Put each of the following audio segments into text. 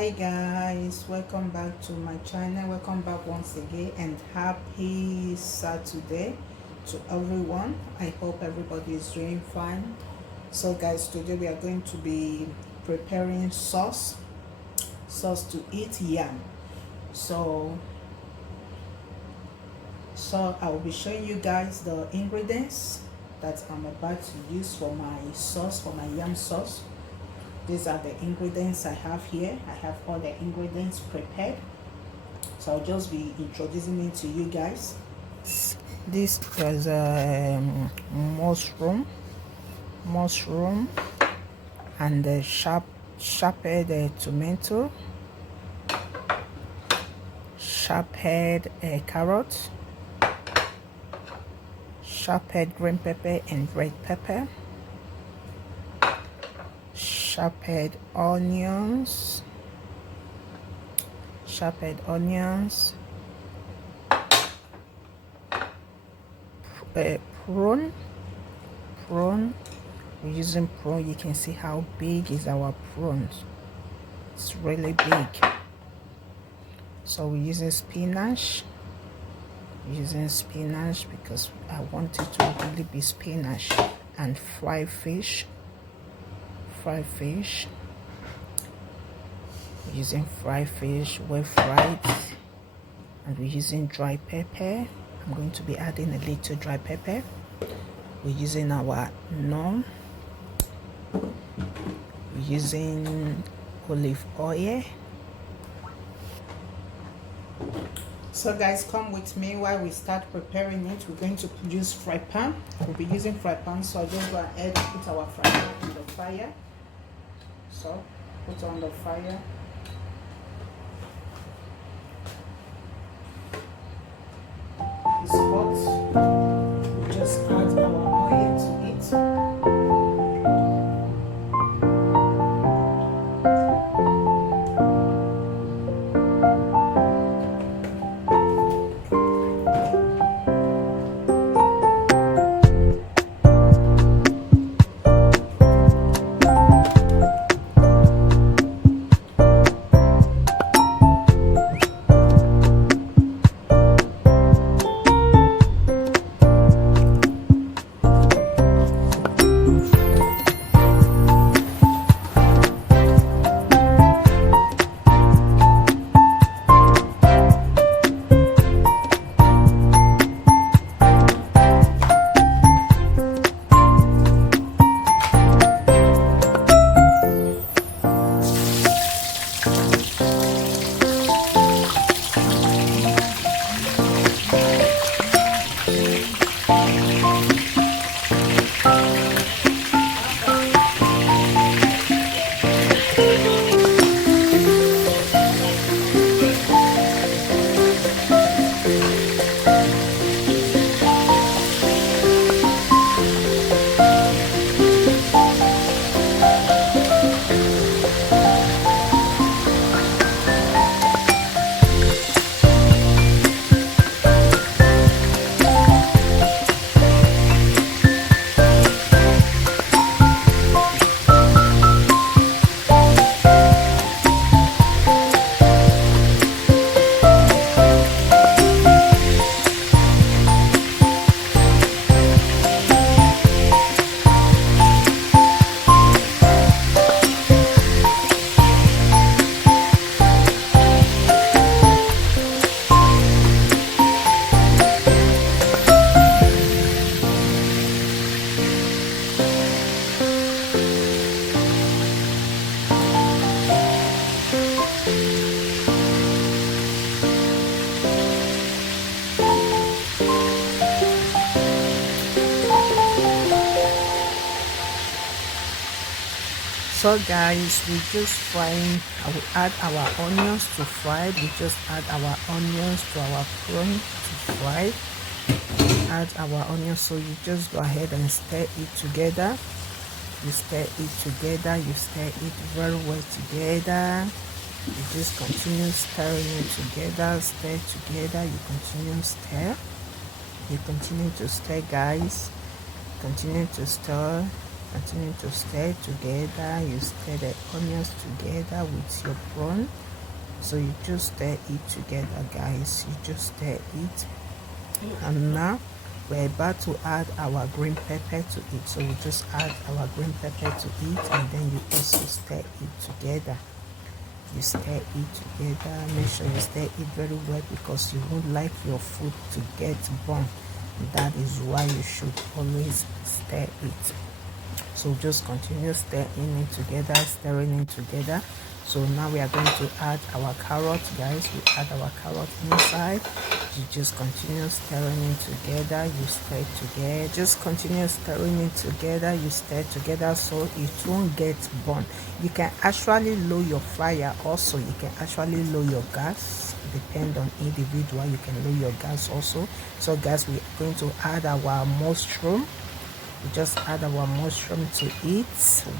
Hi guys, welcome back to my channel. Welcome back once again, and happy Saturday to everyone. I hope everybody is doing fine. So guys, today we are going to be preparing sauce to eat yam. So I will be showing you guys the ingredients that I'm about to use for my sauce, for my yam sauce. These are the ingredients I have here. I have all the ingredients prepared, so I'll just be introducing it to you guys. This is mushroom and the sharp tomato, sharp-head carrot, sharp-head green pepper and red pepper, sharp-head onions, prawn. We're using prawn. You can see how big is our prawns. It's really big. So we're using spinach. Because I want it to really be spinach, and fried fish. We're using fried fish, well fried, and we're using dry pepper. I'm going to be adding a little dry pepper. We're using our naan. We're using olive oil. So guys, come with me while we start preparing it. We're going to use fry pan. We'll be using fry pan, so I'll just go ahead and put our fry pan on the fire. So put on the fire. It's hot. We just add our oil to it. So guys, we just frying. I will add our onions to fry. We just add our onions to our prawn to fry. Add our onions, so you just go ahead and stir it together. You stir it very well together. You just continue stirring it together. You continue to stir, guys. Continue to stir. Continue to stir together. You stir the onions together with your prawn. So you just stir it together, guys. You just stir it. And now we're about to add our green pepper to it. So we just add our green pepper to it, and then you also stir it together. You stir it together. Make sure you stir it very well, because you won't like your food to get burnt. That is why you should always stir it. So just continue stirring it together, stirring it together. So now we are going to add our carrot, guys. We add our carrot inside. You just continue stirring it together. You stir together. Just continue stirring it together. You stir together so it won't get burnt. You can actually lower your fire. Also, you can actually lower your gas. Depend on individual. You can lower your gas also. So, guys, we're going to add our mushroom. We just add our mushroom to it.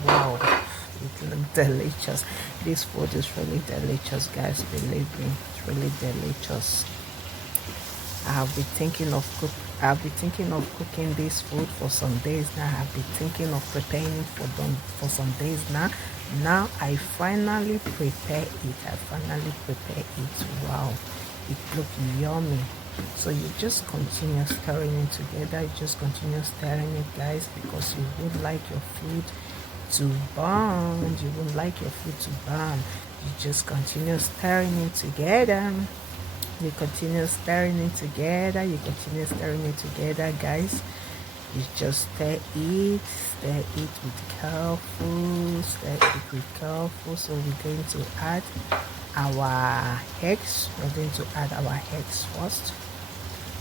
Wow, it looks delicious. This food is really delicious, guys. Believe me, it's really delicious. I've been thinking of cooking this food for some days now. I've been thinking of preparing it for some days now. Now I finally prepare it. Wow, it looks yummy. So you just continue stirring it together. You just continue stirring it, guys, because you would like your food to burn. You would like your food to burn. You just continue stirring it together. You continue stirring it together. You continue stirring it together, guys. You just stir it with careful. So we're going to add our eggs. We're going to add our eggs first.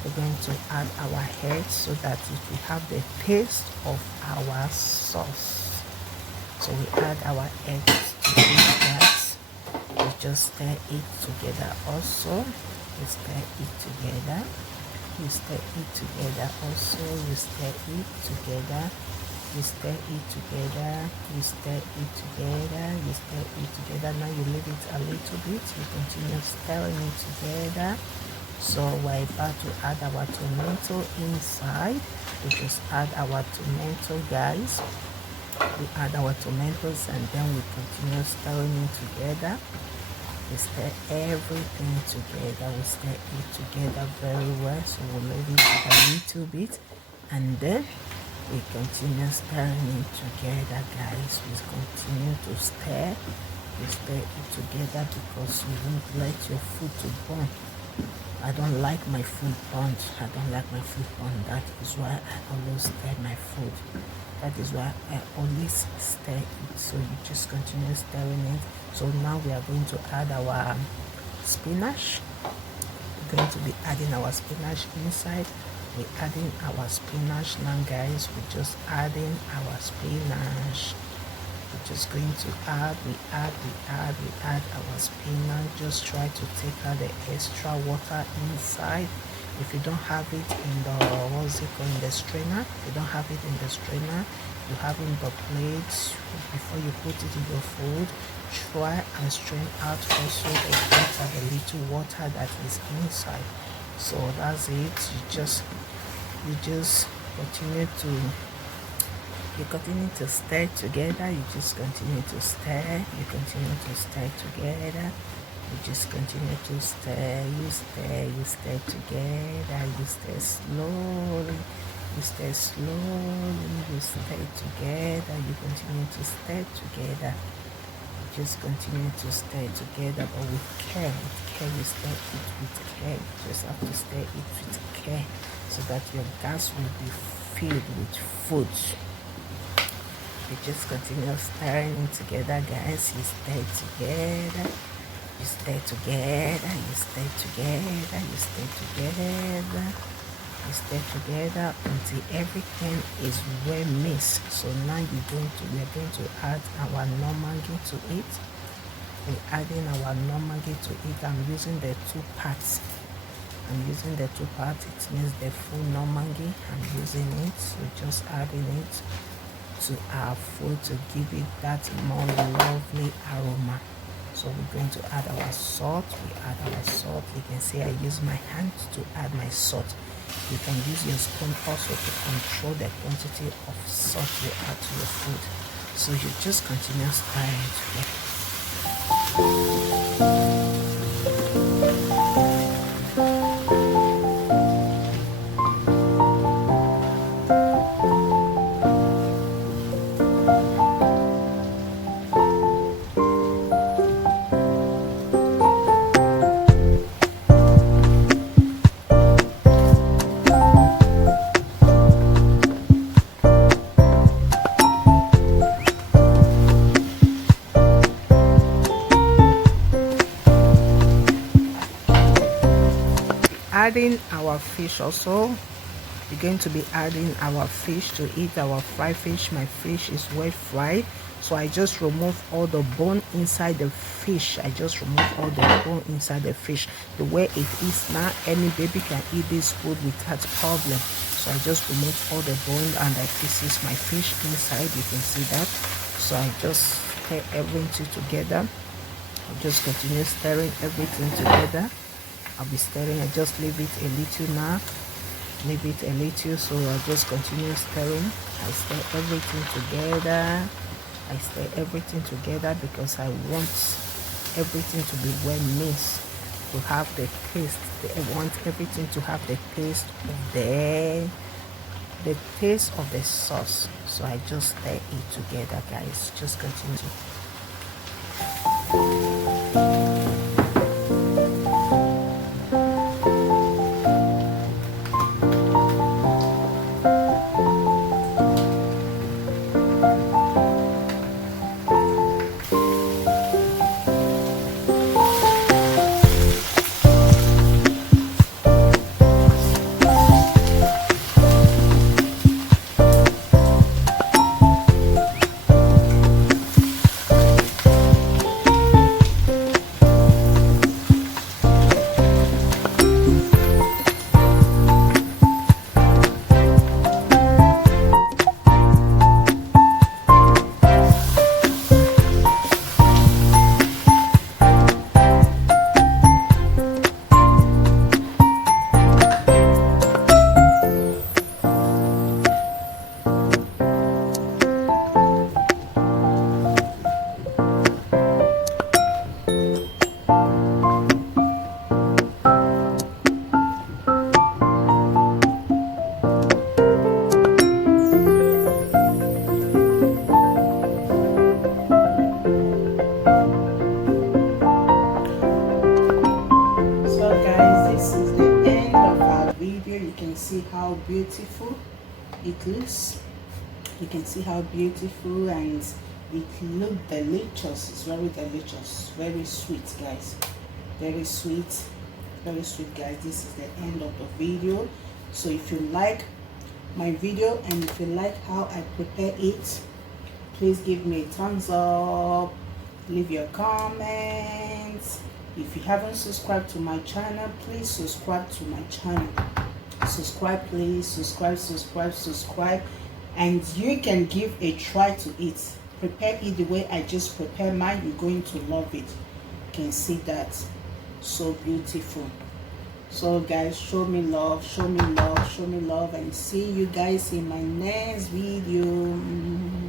We're going to add our eggs so that it will have the taste of our sauce. So we add our eggs to it, guys. We just stir it together also. You stir it together. You stir it together also. You stir it together. You stir it together. You stir it together. You stir it together. Now you leave it a little bit. You continue stirring it together. So we're about to add our tomato inside. We just add our tomato, guys. We add our tomatoes, and then we continue stirring it together. We stir everything together. We stir it together very well. So we'll leave it a little bit, and then we continue stirring it together, guys. We continue to stir. We stir it together because you won't let your food to burn. I don't like my food burnt. That is why I always stir my food. That is why I always stir it. So you just continue stirring it. So now we are going to add our spinach. We're going to be adding our spinach inside. We're adding our spinach now, guys. We're just adding our spinach. We're just going to add our spinach. Just try to take out the extra water inside. If you don't have it in the in the strainer, if you don't have it in the strainer, you have in the plate. Before you put it in your food, try and strain out also the little water that is inside. So that's it. You just continue to stir together. You just continue to stir. You continue to stir together. You just continue to stir. You stir together. You stir slowly. You stir slowly. You stir together. You continue to stir together. You just continue to stir together, but with care. You stir it with care. You just have to stir it with care so that your gas will be filled with food. You just continue stirring together, guys. You stir together. You stir together. You stir together. You stir together. You stir together until everything is well mixed. So now we are going to add our Maggi to it. We're adding our Maggi to it. I'm using the two parts. It means the full Maggi. I'm using it. So just adding it to our food to give it that more lovely aroma. So we're going to add our salt. We add our salt. You can see I use my hand to add my salt. You can use your spoon also to control the quantity of salt you add to your food. So you just continue stirring it together. Adding our fish also. We're going to be adding our fish to eat our fried fish. My fish is well fried, so I just remove all the bone inside the fish. I just remove all the bone inside the fish. The way it is now, any baby can eat this food without problem. So I just remove all the bone and I pieces my fish inside. You can see that. So I just stir everything together. I'll just continue stirring everything together. I'll be stirring. I just leave it a little now. Leave it a little, so I'll just continue stirring. I stir everything together. I stir everything together because I want everything to be well mixed, to have the taste. I want everything to have the taste of the taste of the sauce. So I just stir it together, guys. Just continue. See how beautiful it looks. You can see how beautiful, and it looks delicious. It's very delicious, very sweet, guys. Very sweet guys. This is the end of the video. So if you like my video and if you like how I prepare it, please give me a thumbs up, leave your comments. If you haven't subscribed to my channel, please subscribe to my channel. Subscribe, please. Subscribe, and you can give a try to it. Prepare it the way I just prepare mine. You're going to love it. You can see that. So beautiful. So guys, show me love, and see you guys in my next video.